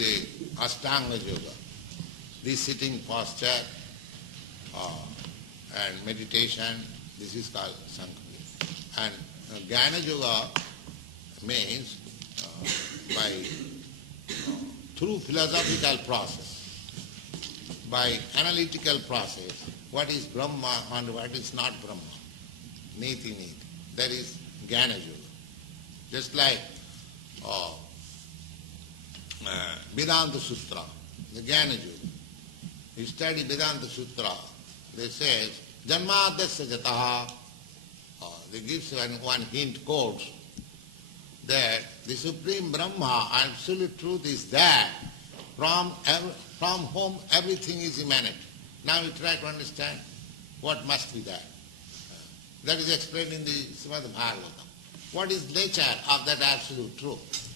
the Ashtanga Yoga, the sitting posture and meditation, this is called Sāṅkhya. And Jnana Yoga means through philosophical process, by analytical process, what is Brahma and what is not Brahma, niti. That is Jnana Yoga. Just like Vedanta Sutra, the Jnana Yoga. You study Vedanta Sutra, they say, Janmadasya jataha, they give one hint, quotes, that the Supreme Brahma, absolute truth is that from whom everything is emanated. Now we try to understand what must be that. That is explained in the Srimad Bhagavatam. What is nature of that absolute truth?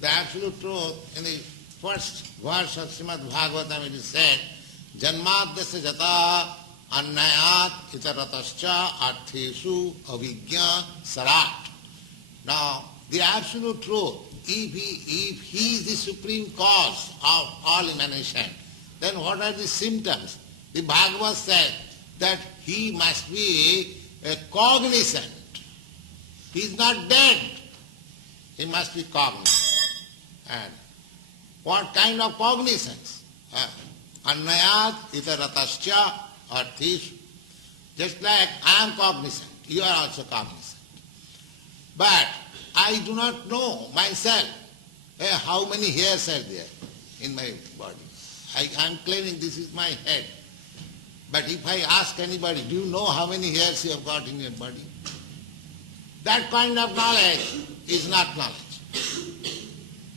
The absolute truth, in the first verse of Srimad Bhagavatam it is said, Janmadasya jata annayat itaratascha artheshu avijñā sarat. Now, the absolute truth, if he is the supreme cause of all emanation, then what are the symptoms? The Bhagavad said that he must be cognizant. He is not dead. He must be cognizant. And what kind of cognizance? Annayat itaratascha arthishu. Just like I am cognizant, you are also cognizant. But I do not know myself how many hairs are there in my body. I am claiming this is my head. But if I ask anybody, do you know how many hairs you have got in your body? That kind of knowledge is not knowledge.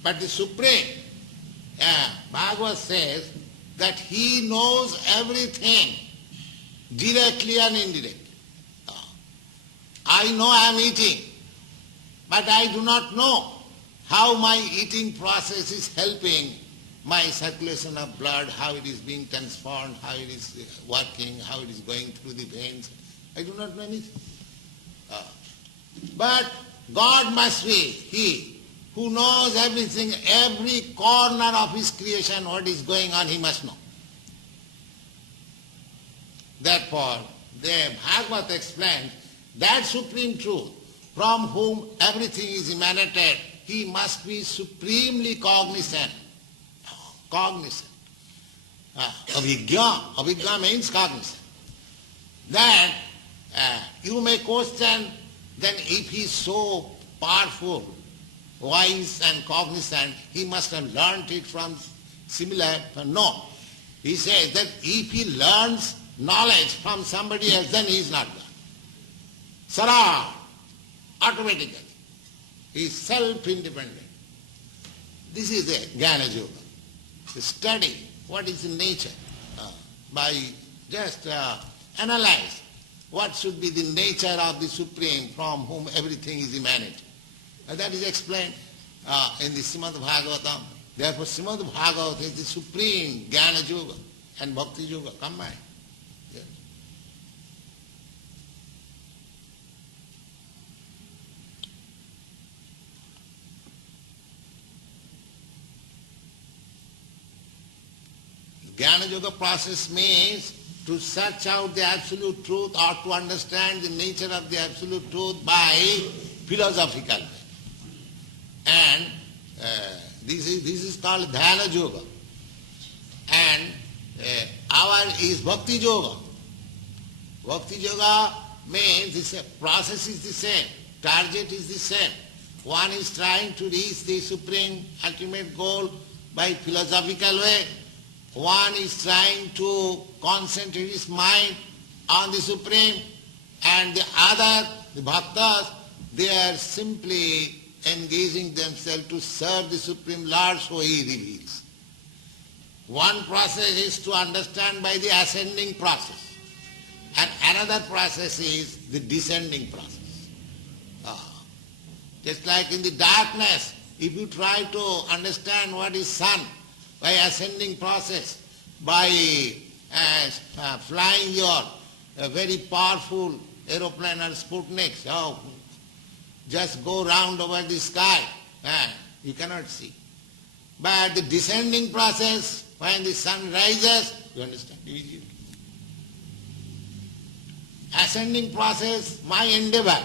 But the Supreme, Bhagavad says that he knows everything, directly and indirectly. I know I am eating, but I do not know how my eating process is helping my circulation of blood, how it is being transformed, how it is working, how it is going through the veins. I do not know anything. But God must be He who knows everything, every corner of His creation, what is going on, He must know. Therefore, the Bhagavad explains that supreme truth from whom everything is emanated, He must be supremely cognizant. Cognizant. Avijñā means cognizant. Then you may question, then if He is so powerful, wise and cognizant, He must have learnt it from similar. No. He says that if He learns knowledge from somebody else, then He is not learned. Sarah, automatically. He is self-independent. This is the Jnana Yoga. To study what is in nature by just analyze what should be the nature of the Supreme from whom everything is emanated. That is explained in the Srimad Bhagavatam. Therefore, Srimad Bhagavatam is the supreme Jnana Yoga and Bhakti Yoga combined. Yes. Jnana Yoga process means to search out the absolute truth or to understand the nature of the absolute truth by philosophical way. And this is called Dhyana Yoga. And our is Bhakti Yoga. Bhakti Yoga means the process is the same, target is the same. One is trying to reach the supreme ultimate goal by philosophical way. One is trying to concentrate his mind on the Supreme, and the other, the bhaktas, they are simply engaging themselves to serve the Supreme Lord, so He reveals. One process is to understand by the ascending process, and another process is the descending process. Just like in the darkness, if you try to understand what is sun, by ascending process, by flying your very powerful aeroplane or Sputnik, just go round over the sky, you cannot see. But the descending process, when the sun rises, you understand immediately. Ascending process, my endeavor,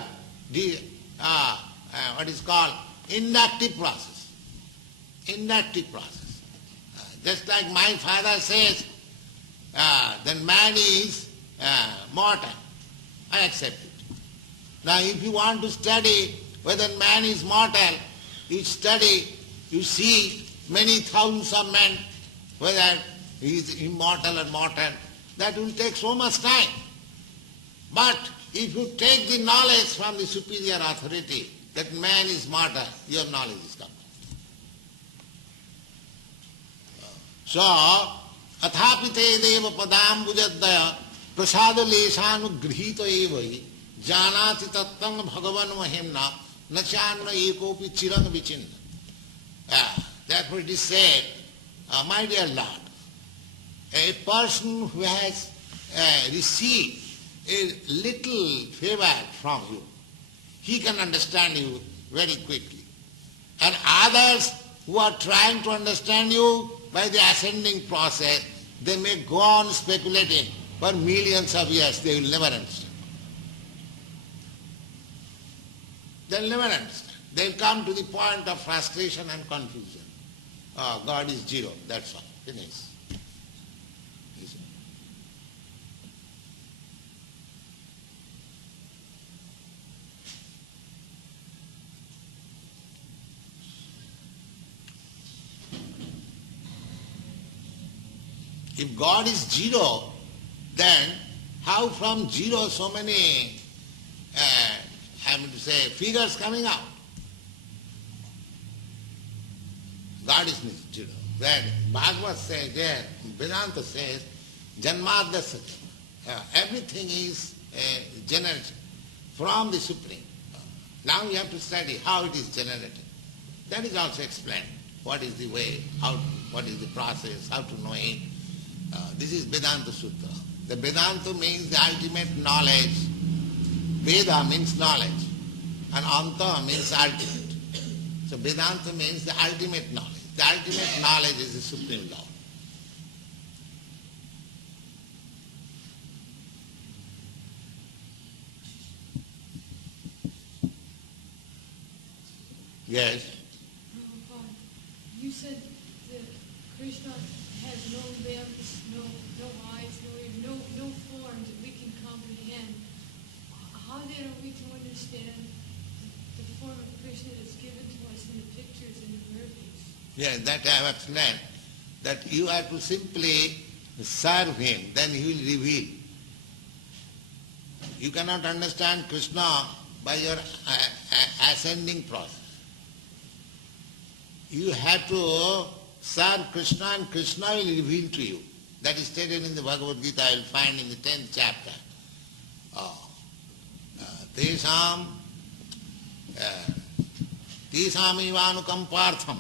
what is called inductive process. Inductive process. Just like my father says, then man is mortal. I accept it. Now if you want to study whether man is mortal, you study, you see many thousands of men, whether he is immortal or mortal. That will take so much time. But if you take the knowledge from the superior authority that man is mortal, your knowledge is complete. So, athapite deva padam bujadaya prasada lesanu grihita evai janati tattam bhagavan mahimna nachanna ekopi chirang vichinna. Therefore it is said, my dear Lord, a person who has received a little favor from you, he can understand you very quickly. And others who are trying to understand you by the ascending process, they may go on speculating for millions of years, they will never understand. They will never understand. They will come to the point of frustration and confusion. Oh, God is zero, that's all. Finish. If God is zero, then how from zero so many, figures coming out? God is zero. Then Bhagavad says there, Vedanta says, Janmadasya. Everything is generated from the Supreme. Now you have to study how it is generated. That is also explained. What is the way, what is the process, how to know it. This is Vedanta Sutra. The Vedanta means the ultimate knowledge. Veda means knowledge. And Anta means ultimate. So Vedanta means the ultimate knowledge. The ultimate knowledge is the Supreme Law. Yes? You said that Krishna has no limbs, no eyes, no form that we can comprehend. How then are we to understand the form of Krishna that's given to us in the pictures and the movies? Yes, that I have explained. That you have to simply serve him, then he will reveal. You cannot understand Krishna by your ascending process. You have to serve Krishna and Krishna will reveal to you. That is stated in the Bhagavad Gita, I will find in the 10th chapter. Tesam ivanukampartham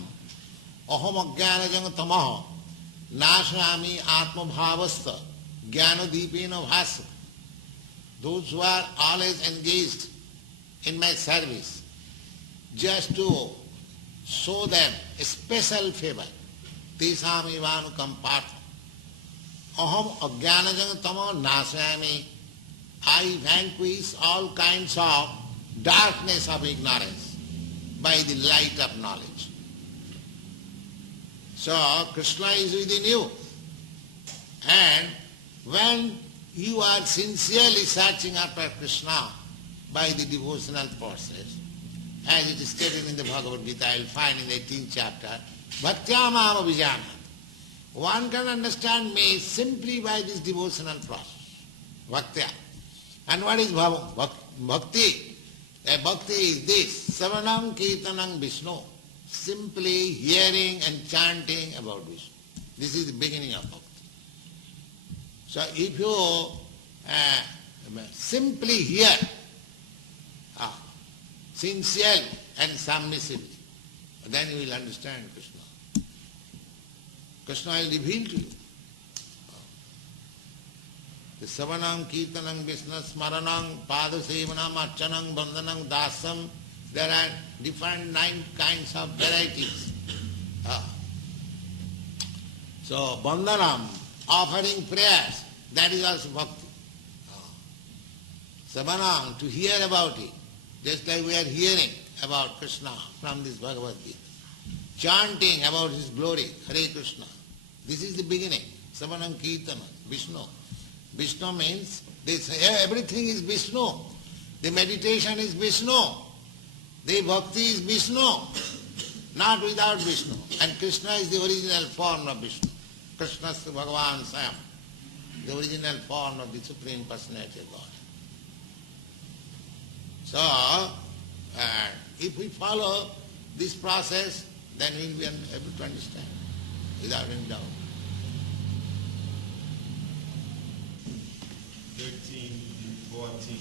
aham ajnanajam tamaha nashami atmabhavastha jnanadipena bhasa. Those who are always engaged in my service, just to show them a special favor. Tesam ivanukampartham aham ajnanajam tamaha nashami. I vanquish all kinds of darkness of ignorance by the light of knowledge. So Krishna is within you. And when you are sincerely searching after Krishna by the devotional process, as it is stated in the Bhagavad Gita, I will find in the 18th chapter, Bhaktya mama vijanat. One can understand me simply by this devotional process, Bhaktya. And what is bhakti? Bhakti is this, Savanam Kirtanam Vishnu, simply hearing and chanting about Vishnu. This is the beginning of bhakti. So if you simply hear, sincerely and submissively, then you will understand Krishna. Krishna will reveal to you. The Savanam, Kirtanam, Vishnu, Smaranam, Padasevanam, Archanam, Bandhanam, Dasam, there are different 9 kinds of varieties. So, bandhanam, offering prayers, that is also bhakti. Savanam, to hear about it, just like we are hearing about Krishna from this Bhagavad Gita. Chanting about His glory, Hare Krishna. This is the beginning. Savanam Kirtana, Vishnu. Vishnu means everything is Vishnu. The meditation is Vishnu. The bhakti is Vishnu. Not without Vishnu. And Krishna is the original form of Vishnu. Krishna is Bhagavan Swayam, the original form of the Supreme Personality of God. So, if we follow this process, then we will be able to understand without any doubt. 13 and 14.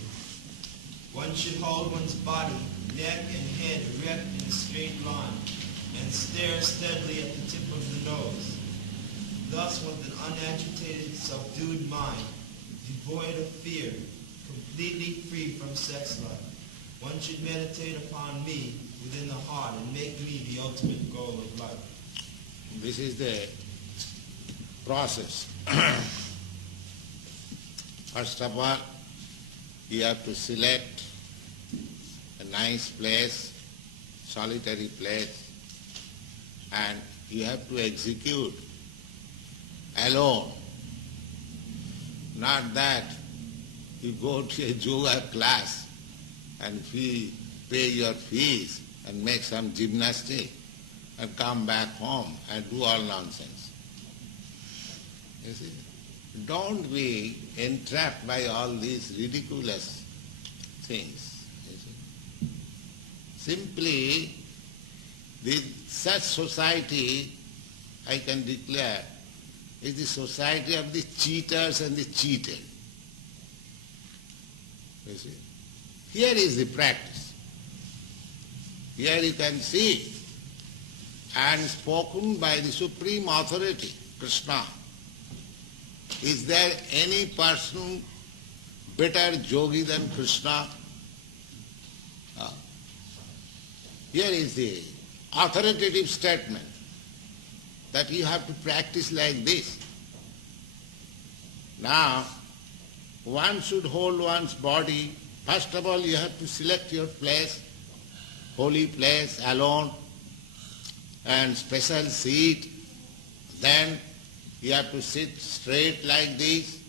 One should hold one's body, neck and head erect in a straight line and stare steadily at the tip of the nose. Thus, with an unagitated, subdued mind, devoid of fear, completely free from sex life, one should meditate upon me within the heart and make me the ultimate goal of life. This is the process. First of all, you have to select a nice place, solitary place, and you have to execute alone. Not that you go to a yoga class and pay your fees and make some gymnastic and come back home and do all nonsense. You see? Don't be entrapped by all these ridiculous things. You see? Simply, such society, I can declare, is the society of the cheaters and the cheated. You see? Here is the practice. Here you can see, and spoken by the Supreme Authority, Krishna. Is there any person better yogi than Krishna? Here is the authoritative statement that you have to practice like this. Now, one should hold one's body. First of all, you have to select your place, holy place, alone, and special seat. Then you have to sit straight like this.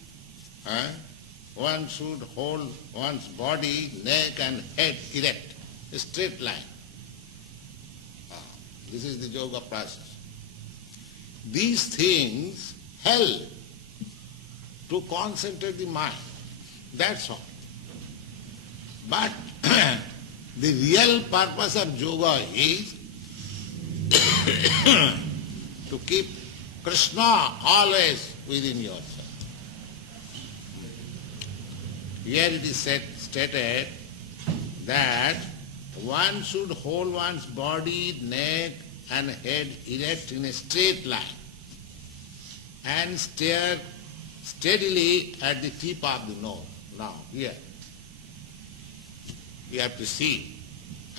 One should hold one's body, neck and head erect, a straight line. This is the yoga process. These things help to concentrate the mind. That's all. But the real purpose of yoga is to keep Krishna always within yourself. Here it is stated that one should hold one's body, neck and head erect in a straight line and stare steadily at the tip of the nose. Now, here, you have to see.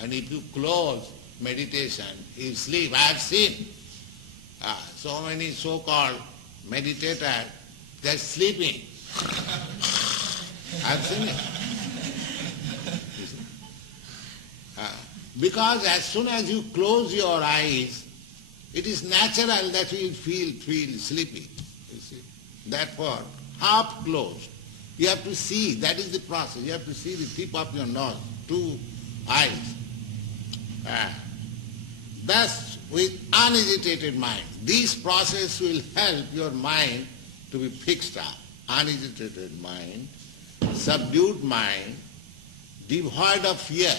And if you close meditation, you sleep. I have seen so many so-called meditators, they are sleeping. I have seen it. Because as soon as you close your eyes, it is natural that you feel sleepy. You see. Therefore, half closed. You have to see, that is the process. You have to see the tip of your nose, two eyes. Thus, with unagitated mind, this process will help your mind to be fixed up. Unagitated mind, subdued mind, devoid of fear.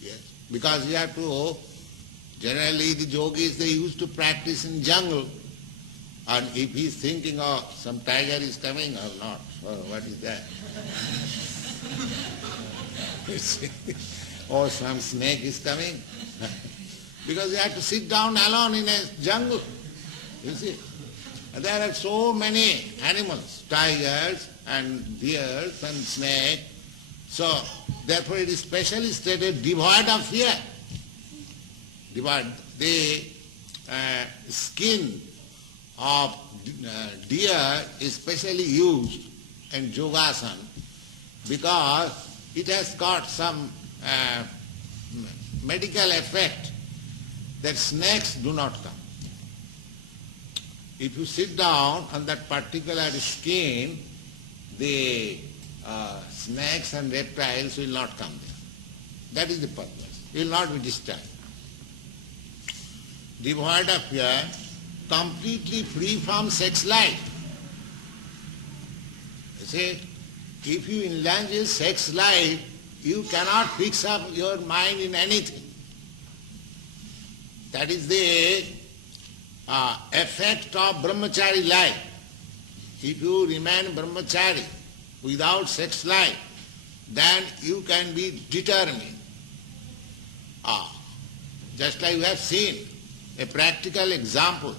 Yes. Because you have to, generally the yogis, they used to practice in jungle. And if he's thinking, oh, some tiger is coming or not, or what is that? Or some snake is coming. Because you have to sit down alone in a jungle. You see. And there are so many animals, tigers and deers and snakes. So, therefore it is specially stated, devoid of fear. Devoid. The skin of deer is specially used in yogasana because it has got some medical effect that snakes do not come. If you sit down on that particular skin, the snakes and reptiles will not come there. That is the purpose. You will not be disturbed. Devoid of fear, completely free from sex life. You see, if you indulge in sex life, you cannot fix up your mind in anything. That is the effect of brahmachari life. If you remain brahmachari without sex life, then you can be determined. Just like we have seen a practical example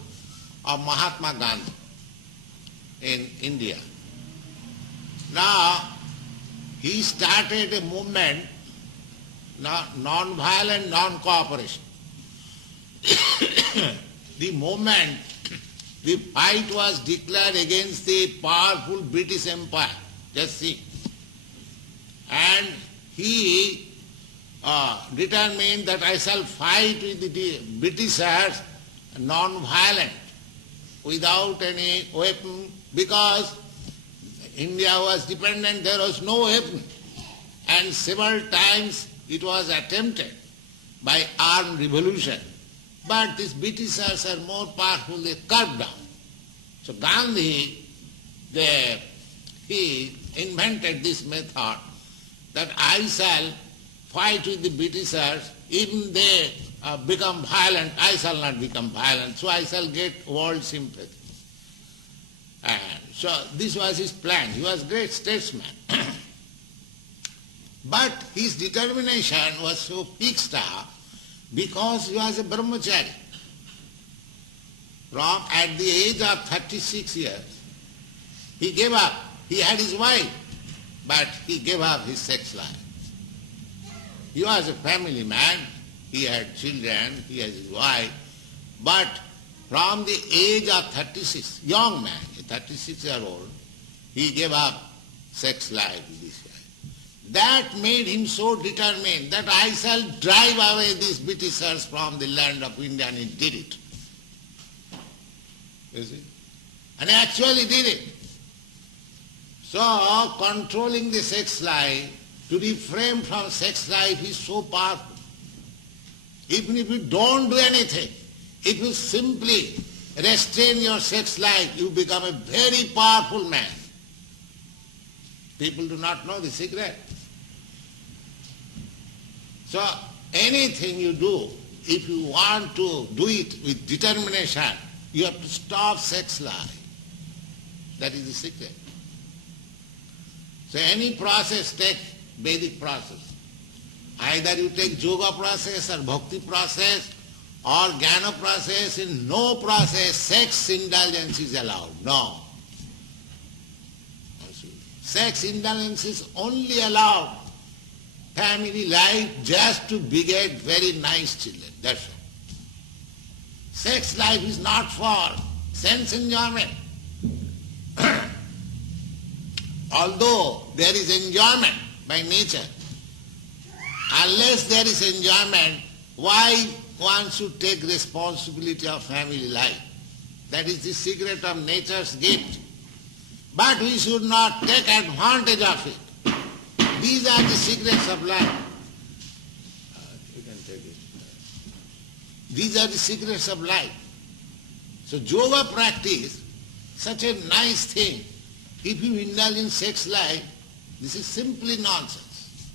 of Mahatma Gandhi in India. Now, he started a movement, non-violent, non-cooperation. The movement, the fight was declared against the powerful British Empire. Just see. And he determined that I shall fight with the Britishers non-violent, without any weapon, because India was dependent, there was no weapon. And several times it was attempted by armed revolution. But these Britishers are more powerful, they cut down. So Gandhi, he invented this method that I shall fight with the Britishers, even they become violent, I shall not become violent, so I shall get world sympathy. And so this was his plan. He was a great statesman. But his determination was so fixed up because he was a brahmachari. At the age of 36 years, he gave up. He had his wife, but he gave up his sex life. He was a family man, he had children, he had his wife, but from the age of 36, young man, a 36-year-old, he gave up sex life with his wife. That made him so determined that I shall drive away these Britishers from the land of India, and he did it. You see? And he actually did it. So, controlling the sex life, to refrain from sex life is so powerful. Even if you don't do anything, if you simply restrain your sex life, you become a very powerful man. People do not know the secret. So anything you do, if you want to do it with determination, you have to stop sex life. That is the secret. So any process, take Vedic process. Either you take yoga process or bhakti process or jnana process. In no process sex indulgence is allowed. No. Sex indulgence is only allowed family life just to beget very nice children. That's all. Sex life is not for sense enjoyment. Although there is enjoyment by nature, unless there is enjoyment, why one should take responsibility of family life? That is the secret of nature's gift. But we should not take advantage of it. These are the secrets of life. You can take it. These are the secrets of life. So yoga practice, such a nice thing. If you indulge in sex life, this is simply nonsense.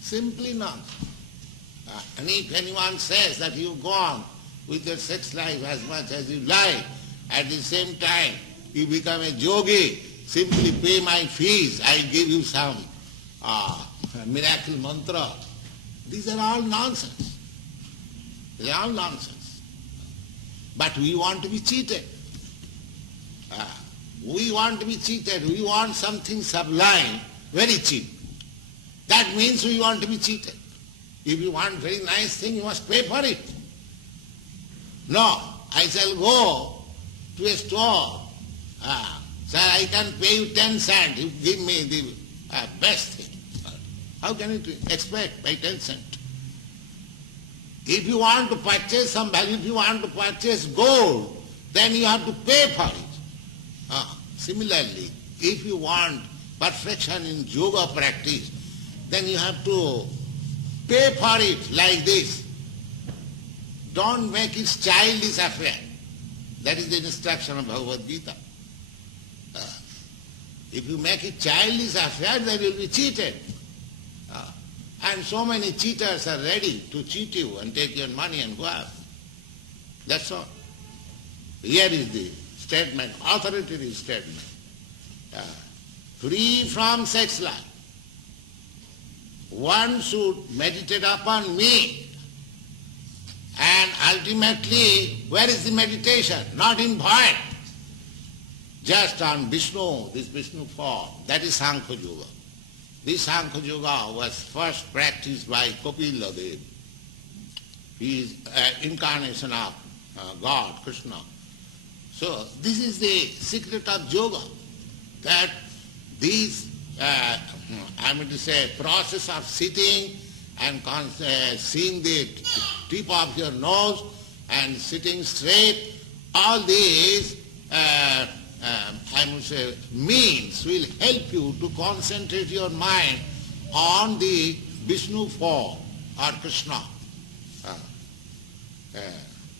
Simply nonsense. And if anyone says that you go on with your sex life as much as you like, at the same time you become a yogi, simply pay my fees, I give you some miracle mantra. These are all nonsense. They are all nonsense. But we want to be cheated. We want to be cheated. We want something sublime, very cheap. That means we want to be cheated. If you want very nice thing, you must pay for it. No, I shall go to a store. Sir, I can pay you 10 cents, you give me the best thing. How can you expect by 10 cents? If you want to purchase some value, if you want to purchase gold, then you have to pay for it. Similarly, if you want perfection in yoga practice, then you have to pay for it like this. Don't make it childish affair. That is the instruction of Bhagavad Gita. If you make it childish affair, then you will be cheated. And so many cheaters are ready to cheat you and take your money and go out. That's all. Here is the statement, authoritative statement. Free from sex life. One should meditate upon me. And ultimately, where is the meditation? Not in point. Just on Vishnu, this Vishnu form. That is Sāṅkhya Yoga. This Sāṅkhya Yoga was first practiced by Kapila Dev. He is an incarnation of God, Krishna. So this is the secret of yoga, that these, process of sitting and seeing the tip of your nose and sitting straight, all these means will help you to concentrate your mind on the Vishnu form or Krishna.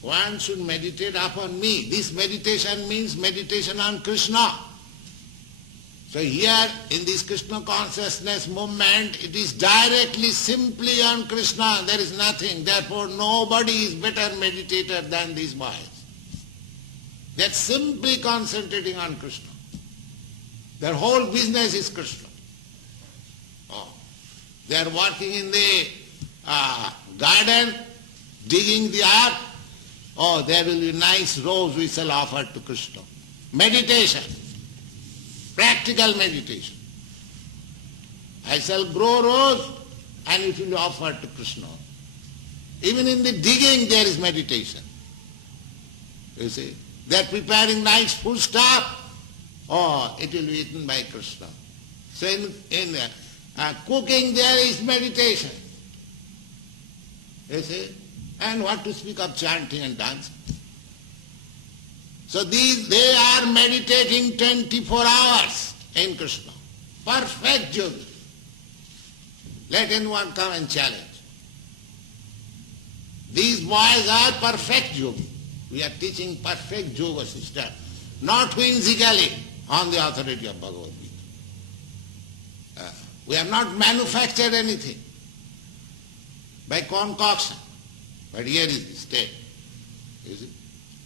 One should meditate upon me. This meditation means meditation on Krishna. So here in this Krishna consciousness movement, it is directly, simply on Krishna. There is nothing. Therefore, nobody is better meditator than these boys. They are simply concentrating on Krishna. Their whole business is Krishna. They are working in the garden, digging the earth. There will be nice rose we shall offer to Krishna. Meditation. Practical meditation. I shall grow rose and it will be offered to Krishna. Even in the digging there is meditation. You see, they are preparing nice food stuff. It will be eaten by Krishna. So in cooking there is meditation. You see, and what to speak of chanting and dancing. So they are meditating 24 hours in Krishna. Perfect yoga. Let anyone come and challenge. These boys are perfect yoga. We are teaching perfect yoga system, not whimsically on the authority of Bhagavad Gita. We have not manufactured anything by concoction. But here is the state. You see?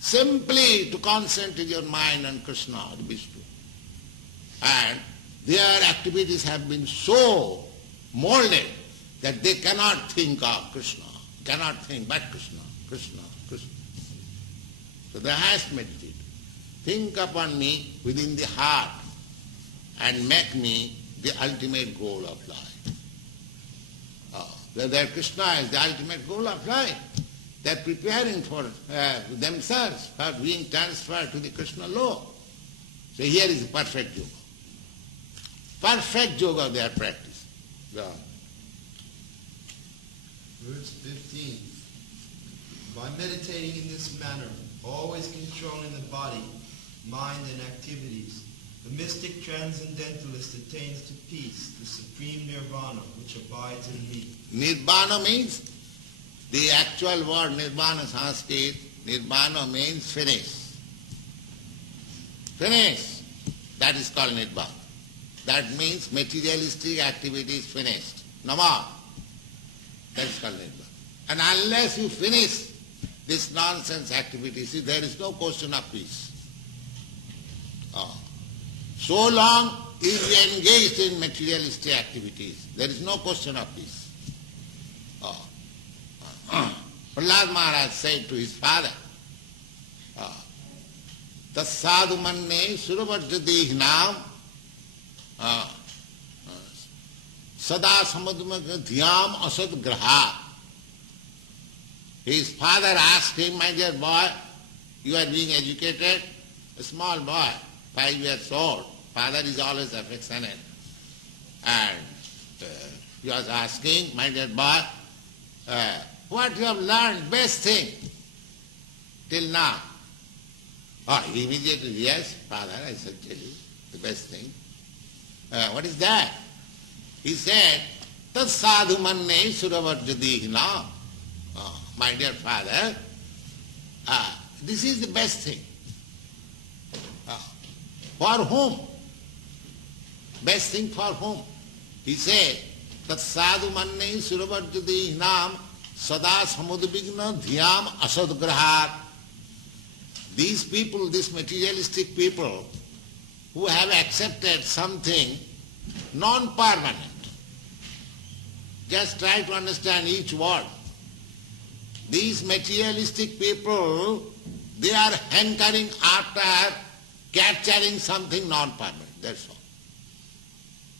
Simply to concentrate your mind on Krishna or Vishnu. And their activities have been so molded that they cannot think of Krishna, cannot think but Krishna, Krishna, Krishna. So they have to meditate. Think upon me within the heart and make me the ultimate goal of life. Whether Krishna is the ultimate goal of life, they are preparing for themselves for being transferred to the Krishna law. So here is the perfect yoga. Perfect yoga they are practicing. Yeah. Verse 15. By meditating in this manner, always controlling the body, mind, and activities, the mystic transcendentalist attains to peace, the supreme nirvana, which abides in me. Nirvana means, the actual word nirvana Sanskrit, nirvana means finish. Finish. That is called nirvana. That means materialistic activity is finished. No more. That is called nirvana. And unless you finish this nonsense activity, see, there is no question of peace. So long if you are engaged in materialistic activities, there is no question of peace. Prahlad Maharaj said to his father, Tassadu manne suravajjadehinam sada samadhumaka dhyam asad graha. His father asked him, my dear boy, you are being educated, a small boy, 5 years old, father is always affectionate. And he was asking, my dear boy, what you have learned, best thing till now? Oh, immediately, yes, father, I said, tell you, the best thing. What is that? He said, Tat sadhu manne suravarjadihina. My dear father, this is the best thing. For whom? Best thing for whom? He said, Tat sadhu manne suravarjadihinam sada samudvigna dhyam asadgrahat. These people, these materialistic people, who have accepted something non-permanent, just try to understand each word. These materialistic people, they are hankering after capturing something non-permanent, that's all.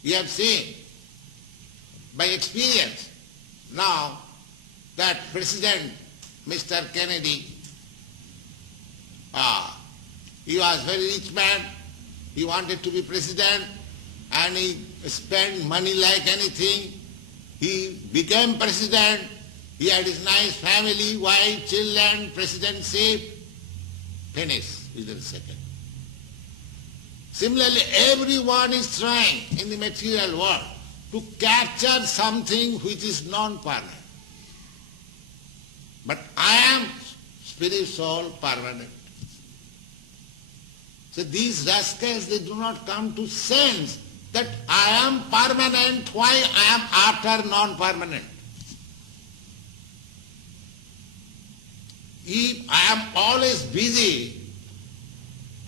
We have seen by experience now that President Mr. Kennedy, he was a very rich man, he wanted to be president and he spent money like anything. He became president, he had his nice family, wife, children, presidency, finished within a second. Similarly, everyone is trying in the material world to capture something which is non-permanent. But I am spirit, soul, permanent. So these rascals, they do not come to sense that I am permanent, why I am after non-permanent. If I am always busy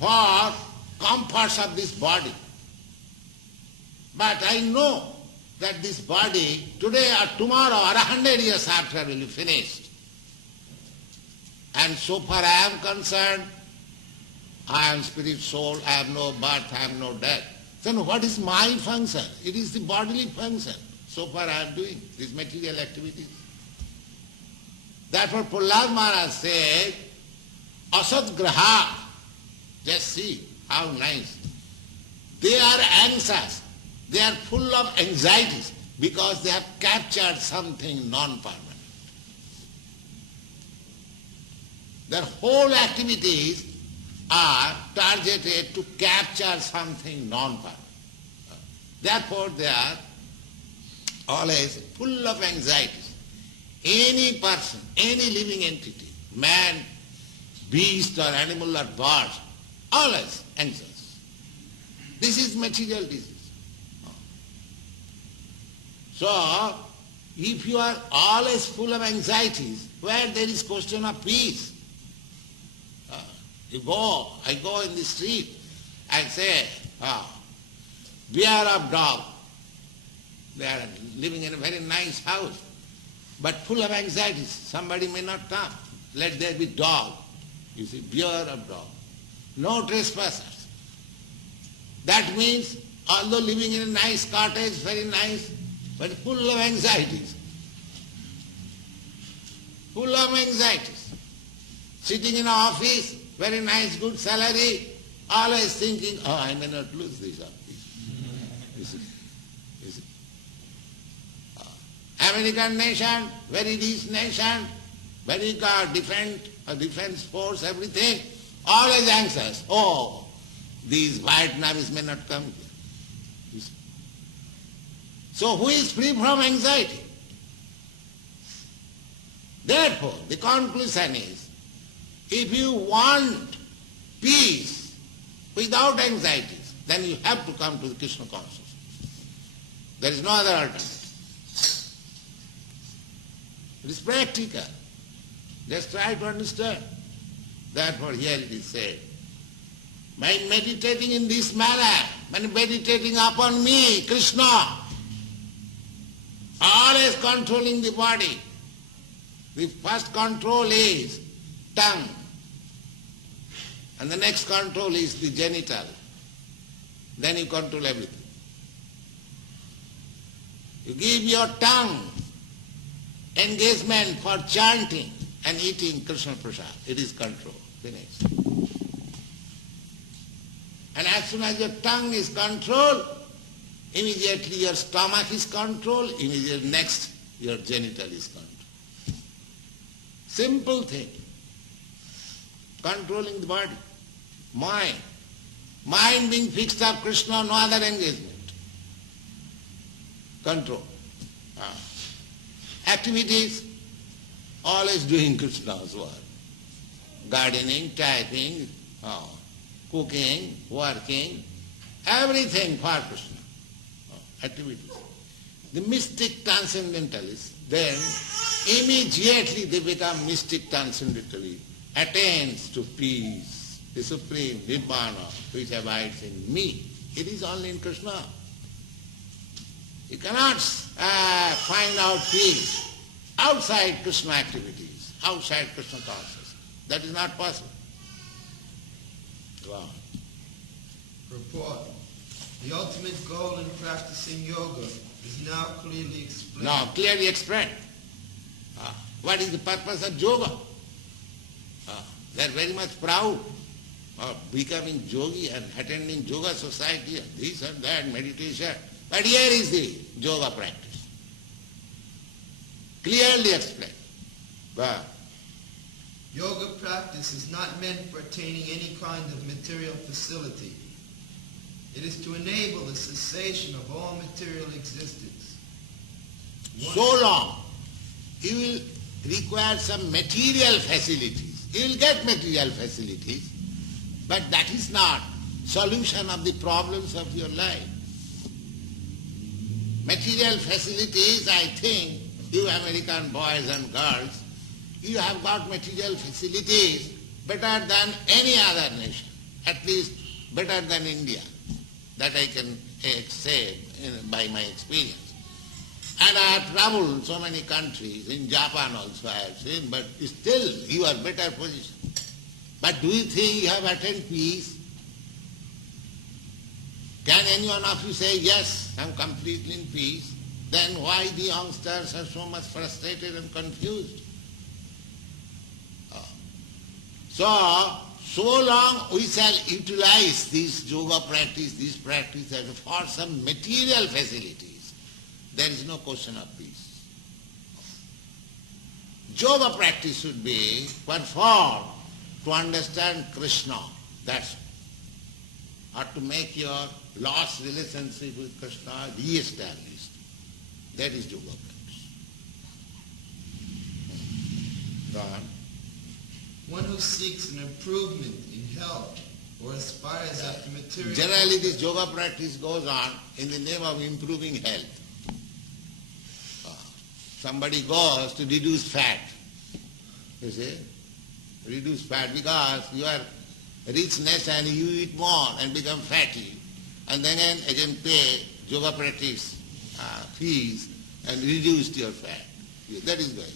for comforts of this body, but I know that this body today or tomorrow or 100 years after will be finished. And so far I am concerned, I am spirit, soul, I have no birth, I have no death. Then what is my function? It is the bodily function. So far I am doing these material activities. Therefore Prahlad Maharaj said, Asad Graha, just see how nice. They are anxious, they are full of anxieties because they have captured something non-permanent. Their whole activities are targeted to capture something non-permanent. Therefore they are always full of anxieties. Any person, any living entity, man, beast or animal or bird, always anxious. This is material disease. So, if you are always full of anxieties, where there is question of peace, I go in the street and say, beware of dog. They are living in a very nice house, but full of anxieties. Somebody may not come. Let there be dog. You see, beware of dog. No trespassers. That means, although living in a nice cottage, very nice, but full of anxieties. Full of anxieties. Sitting in an office, very nice, good salary, always thinking, I may not lose this office. You see? American nation, very rich nation, very defense force, everything, always anxious. These Vietnamese may not come here. You see? So who is free from anxiety? Therefore, the conclusion is, if you want peace without anxieties, then you have to come to the Krishna consciousness. There is no other alternative. It is practical. Just try to understand. Therefore here it is said, by meditating in this manner, by meditating upon me, Krishna, always controlling the body. The first control is tongue. And the next control is the genital. Then you control everything. You give your tongue engagement for chanting and eating Krishna Prasad. It is control. Finished. And as soon as your tongue is controlled, immediately your stomach is controlled, immediately next your genital is controlled. Simple thing. Controlling the body. Mind. Mind being fixed up Krishna, no other engagement. Control. Activities, always doing Krishna's work. Gardening, typing, cooking, working, everything for Krishna. Activities. The mystic transcendentalists, then immediately they become mystic transcendentally, attains to peace, the supreme Nibbana which abides in me. It is only in Krishna. You cannot find out peace outside Krishna activities, outside Krishna consciousness. That is not possible. Go on. Purport. The ultimate goal in practicing yoga is now clearly explained. Now clearly explained. What is the purpose of yoga? They are very much proud of becoming yogi and attending yoga society and this and that, meditation. But here is the yoga practice. Clearly explained. Yoga practice is not meant for attaining any kind of material facility. It is to enable the cessation of all material existence. So long you will require some material facilities. You will get material facilities, but that is not solution of the problems of your life. Material facilities, I think, you American boys and girls, you have got material facilities better than any other nation, at least better than India. That I can say by my experience. And I have traveled so many countries, in Japan also I have seen, but still you are better positioned. But do you think you have attained peace? Can any one of you say, yes, I am completely in peace? Then why the youngsters are so much frustrated and confused? So long we shall utilize this yoga practice, this practice for some material facilities, there is no question of peace. Yoga practice should be performed to understand Krishna, that's all. Or to make your lost relationship with Krishna re-established. That is yoga practice. Go on. One who seeks an improvement in health or aspires after material... Generally this yoga practice goes on in the name of improving health. Somebody goes to reduce fat, you see, reduce fat because you are richness and you eat more and become fatty, and then again pay yoga practice fees and reduce your fat. That is good.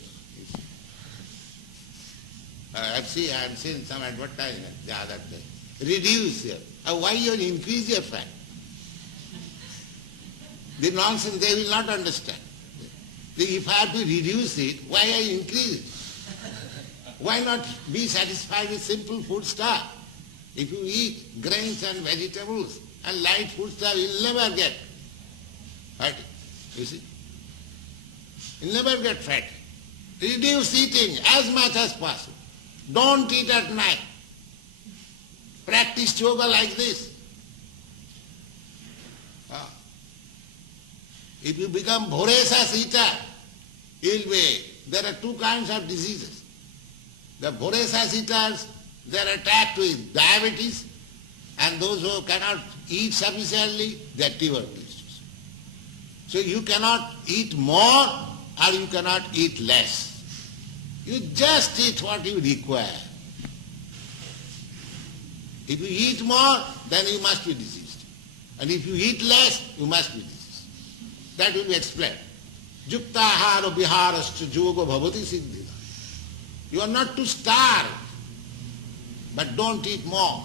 I have seen some advertisement the other day. Reduce your, why you increase your fat? The nonsense they will not understand. If I have to reduce it, why I increase it? Why not be satisfied with simple food stuff? If you eat grains and vegetables and light food stuff, you'll never get fatty. You see? You'll never get fatty. Reduce eating as much as possible. Don't eat at night. Practice yoga like this. If you become voracious eater, there are two kinds of diseases. The voracious eaters, they are attacked with diabetes, and those who cannot eat sufficiently, they are tuberculosis. So you cannot eat more or you cannot eat less. You just eat what you require. If you eat more, then you must be diseased. And if you eat less, you must be diseased. That will be explained. Yuktahara viharascha yoga bhavati siddhita. You are not to starve, but don't eat more.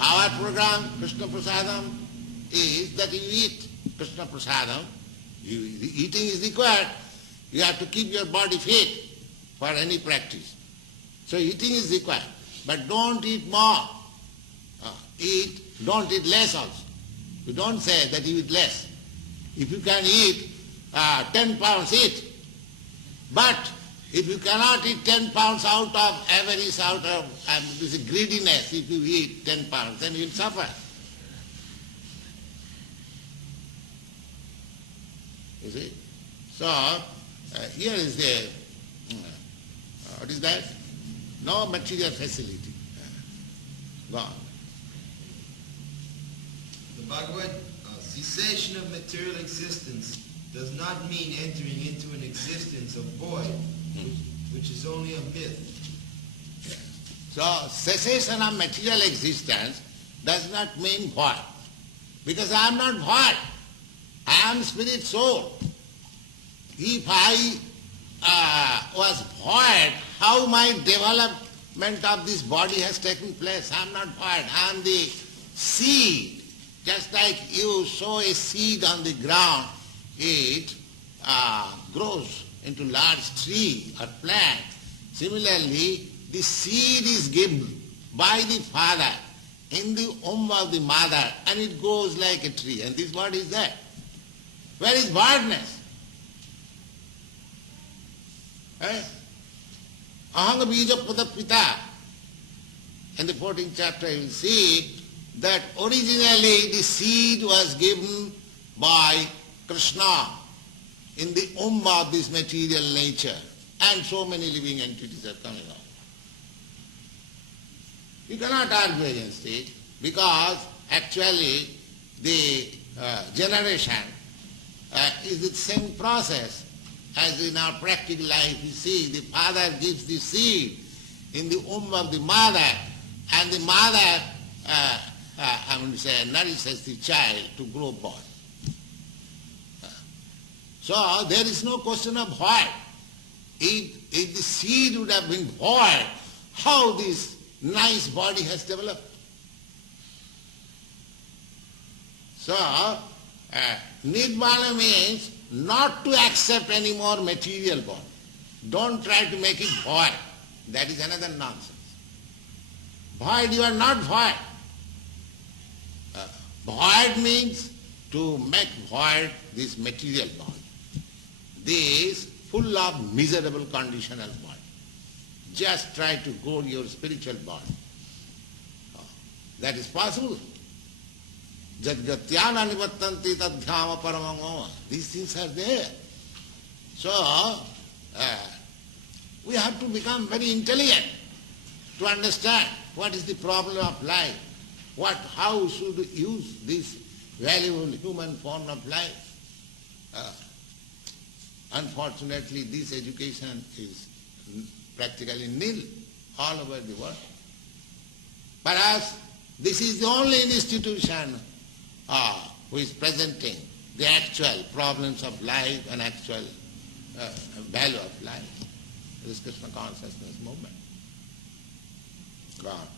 Our program, Krishna Prasadam, is that you eat Krishna Prasadam. Eating is required. You have to keep your body fit for any practice. So eating is required. But don't eat more. don't eat less also. You don't say that you eat less. If you can eat 10 pounds, eat. But if you cannot eat 10 pounds out of avarice, out of this greediness, if you eat 10 pounds, then you will suffer. You see? So, here is the, what is that? No material facility. Gone. The Bhagavad cessation of material existence does not mean entering into an existence of void, which is only a myth. So, cessation of material existence does not mean void. Because I am not void. I am spirit soul. If I was void, how my development of this body has taken place? I am not void. I am the seed. Just like you sow a seed on the ground, it grows into large tree or plant. Similarly, the seed is given by the father in the womb of the mother, and it grows like a tree. And this body is there. Where is voidness? Ahanga bija pita. In the 14th chapter you will see that originally the seed was given by Krishna in the womb of this material nature, and so many living entities are coming out. You cannot argue against it, because actually the generation is the same process as in our practical life. You see, the father gives the seed in the womb of the mother, and the mother, nourishes the child to grow boy. So there is no question of void. If the seed would have been void, how this nice body has developed? So, Nirvana means not to accept any more material body. Don't try to make it void. That is another nonsense. Void, you are not void. Void means to make void this material body. This full of miserable conditional body. Just try to grow your spiritual body. That is possible. Jadgatyana nivattanti tadhyama paramangoma. These things are there. So, we have to become very intelligent to understand what is the problem of life, how should we use this valuable human form of life. Unfortunately, this education is practically nil all over the world. Perhaps this is the only institution who is presenting the actual problems of life and actual value of life. This Krishna Consciousness movement. God.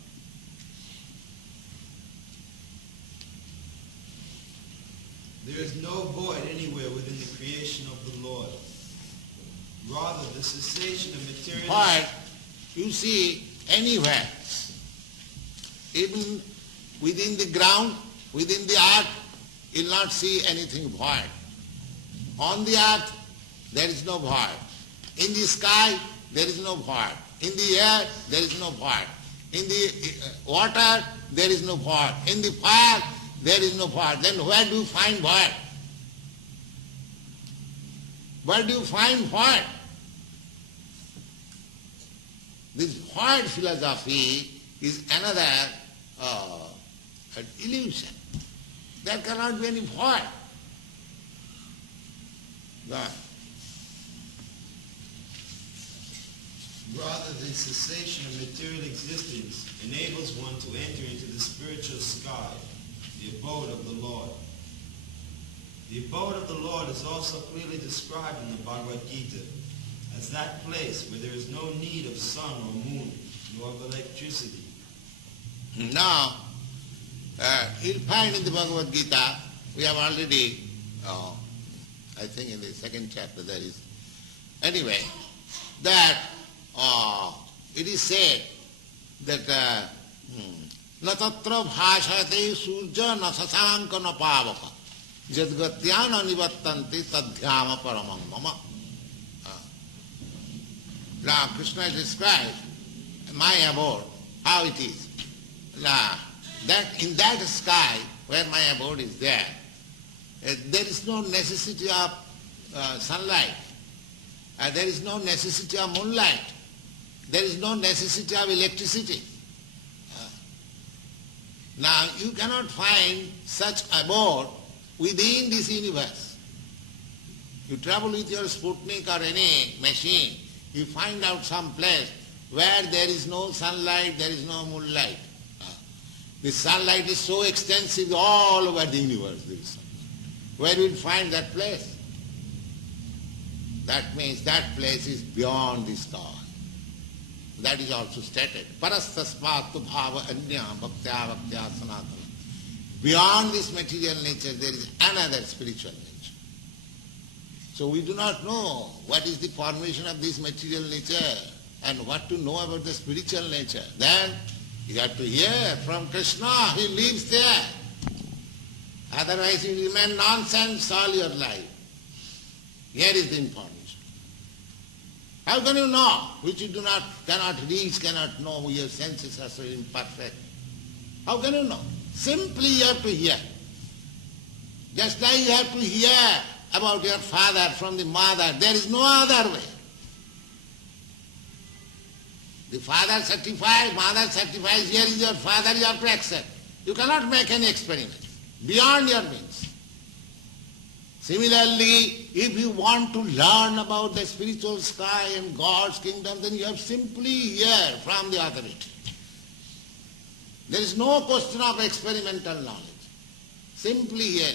There is no void anywhere within the creation of the Lord. Rather, the cessation of material... Void, you see anywhere. Even within the ground, within the earth, you will not see anything void. On the earth, there is no void. In the sky, there is no void. In the air, there is no void. In the water, there is no void. In the fire, there is no void. Then where do you find void? Where do you find void? This void philosophy is another an illusion. There cannot be any void. God. Rather, the cessation of material existence enables one to enter into the spiritual sky, the abode of the Lord. The abode of the Lord is also clearly described in the Bhagavad Gita as that place where there is no need of sun or moon, nor of electricity. Now, you'll find in the Bhagavad Gita, we have already, I think in the second chapter there is, anyway, that it is said that na tatra bhashate surja na sasanka na pavaka jadgatyana nivattanti tadhyama paramam mama. Now Krishna describes my abode, how it is. Now, that in that sky where my abode is there is no necessity of sunlight, there is no necessity of moonlight, there is no necessity of electricity. Now you cannot find such abode within this universe. You travel with your Sputnik or any machine, you find out some place where there is no sunlight, there is no moonlight. The sunlight is so extensive all over the universe. There is sunlight. Where will you find that place? That means that place is beyond the sky. That is also stated. Parastasmatu bhava anya bhaktya bhaktya sanatana. Beyond this material nature there is another spiritual nature. So we do not know what is the formation of this material nature and what to know about the spiritual nature. Then you have to hear from Krishna, he lives there. Otherwise you remain nonsense all your life. Here is the information. How can you know which you cannot reach, cannot know, your senses are so imperfect? How can you know? Simply you have to hear. Just like you have to hear about your father from the mother, there is no other way. The father certifies, mother certifies, here is your father, you have to accept. You cannot make any experiment beyond your means. Similarly, if you want to learn about the spiritual sky and God's kingdom, then you have simply hear from the authority. There is no question of experimental knowledge. Simply hearing.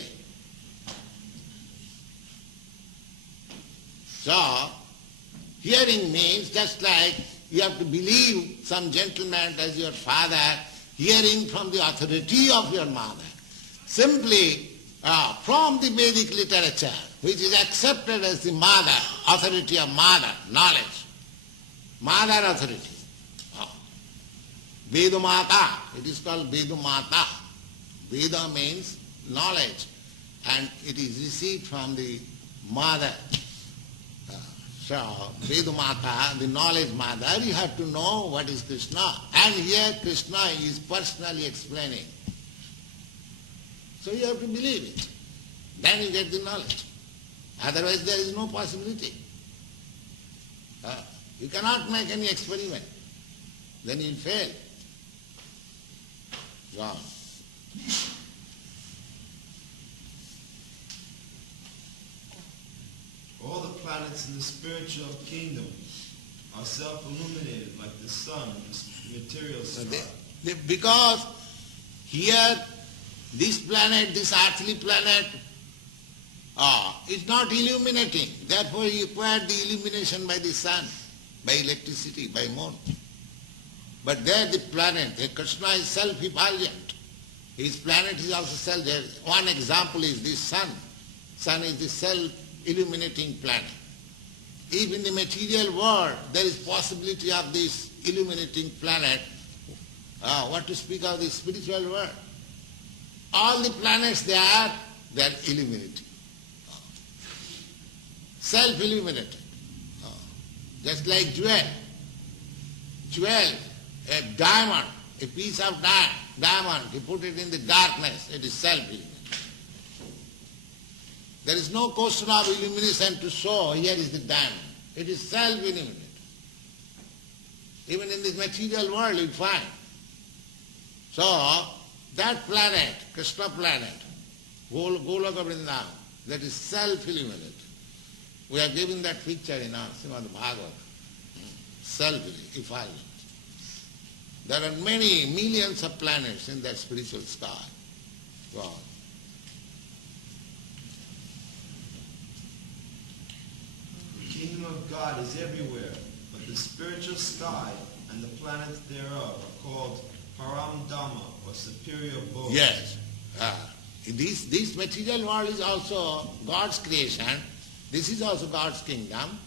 So, hearing means just like you have to believe some gentleman as your father, hearing from the authority of your mother. Simply from the Vedic literature, which is accepted as the mother, authority of mother, knowledge. Mother authority. Veda Mata, it is called Veda Mata. Veda means knowledge, and it is received from the mother. So, Veda Mata, the knowledge mother, you have to know what is Krishna. And here Krishna is personally explaining. So you have to believe it. Then you get the knowledge. Otherwise there is no possibility. You cannot make any experiment. Then you will fail. Go on. All the planets in the spiritual kingdom are self-illuminated like the sun in the material sky. Because here, this planet, this earthly planet, is not illuminating. Therefore you require the illumination by the sun, by electricity, by moon. But there the planet, the Krishna is self-effulgent. His planet is also self. One example is this sun. Sun is the self-illuminating planet. If in the material world there is possibility of this illuminating planet, what to speak of the spiritual world? All the planets they are illuminating. Self-illuminated. Just like jewel. Jewel, a diamond, a piece of diamond, you put it in the darkness, it is self-illuminated. There is no question of illumination to show, here is the diamond. It is self-illuminated. Even in this material world you find. So, that planet, Krishna planet, Goloka Vrndavana, that is self-illuminated. We are given that picture in our Srimad Bhagavatam. Self-effulgent. There are many millions of planets in that spiritual sky. God. The kingdom of God is everywhere, but the spiritual sky and the planets thereof are called Param Dhamma, or superior abodes. Yes. This material world is also God's creation. This is also God's kingdom.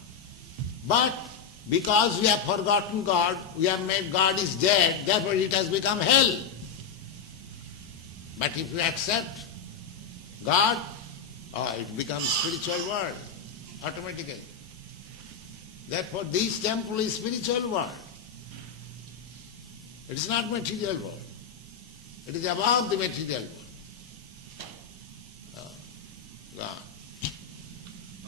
But because we have forgotten God, we have made God is dead, therefore it has become hell. But if you accept God, it becomes spiritual world automatically. Therefore, this temple is spiritual world. It is not material world. It is above the material world. God.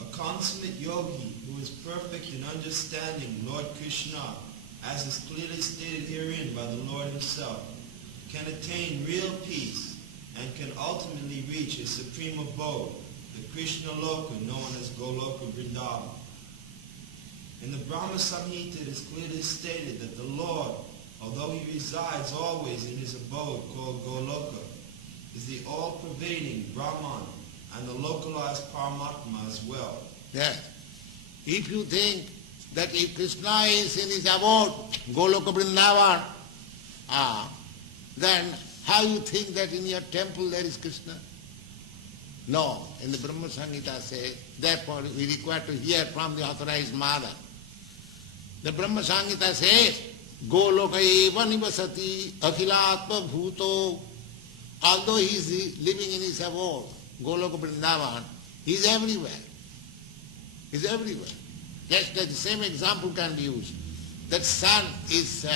A consummate yogi who is perfect in understanding Lord Krishna, as is clearly stated herein by the Lord himself, can attain real peace and can ultimately reach his supreme abode, the Krishna Loka known as Goloka Vrndavana. In the Brahma Samhita it is clearly stated that the Lord, although he resides always in his abode called Goloka, is the all-pervading Brahman and the localized Paramatma as well. Yes. If you think that if Krishna is in his abode, Goloka Vrndavana, then how you think that in your temple there is Krishna? No. In the Brahma Samhita says, therefore we require to hear from the authorized mother. The Brahma Samhita says, Goloka eva nivasati akhilatma bhuto. Although he is living in his abode, Goloka Vrndavana, he is everywhere. He is everywhere. Just the same example can be used. That sun is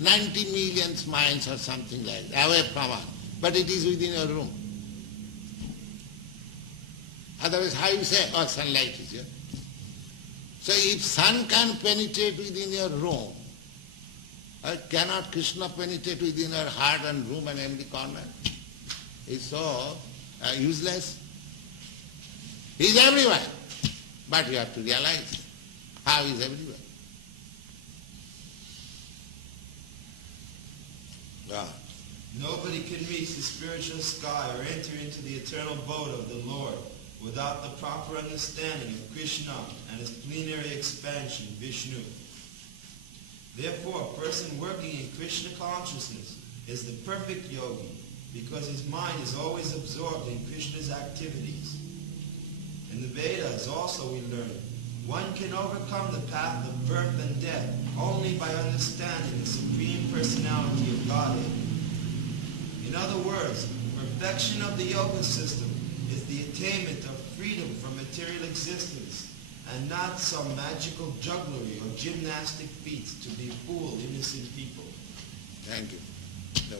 90 million miles or something like that, away from us, but it is within your room. Otherwise, how you say, sunlight is here. So if sun can penetrate within your room, cannot Krishna penetrate within your heart and room and every corner? It's so useless. He is everywhere. But you have to realize how he is everywhere. God. Nobody can reach the spiritual sky or enter into the eternal abode of the Lord without the proper understanding of Krishna and his plenary expansion, Vishnu. Therefore, a person working in Krishna consciousness is the perfect yogi because his mind is always absorbed in Krishna's activities. In the Vedas also we learn, one can overcome the path of birth and death only by understanding the Supreme Personality of Godhead. In other words, perfection of the yoga system is the attainment of freedom from material existence and not some magical jugglery or gymnastic feats to befool innocent people. Thank you. No.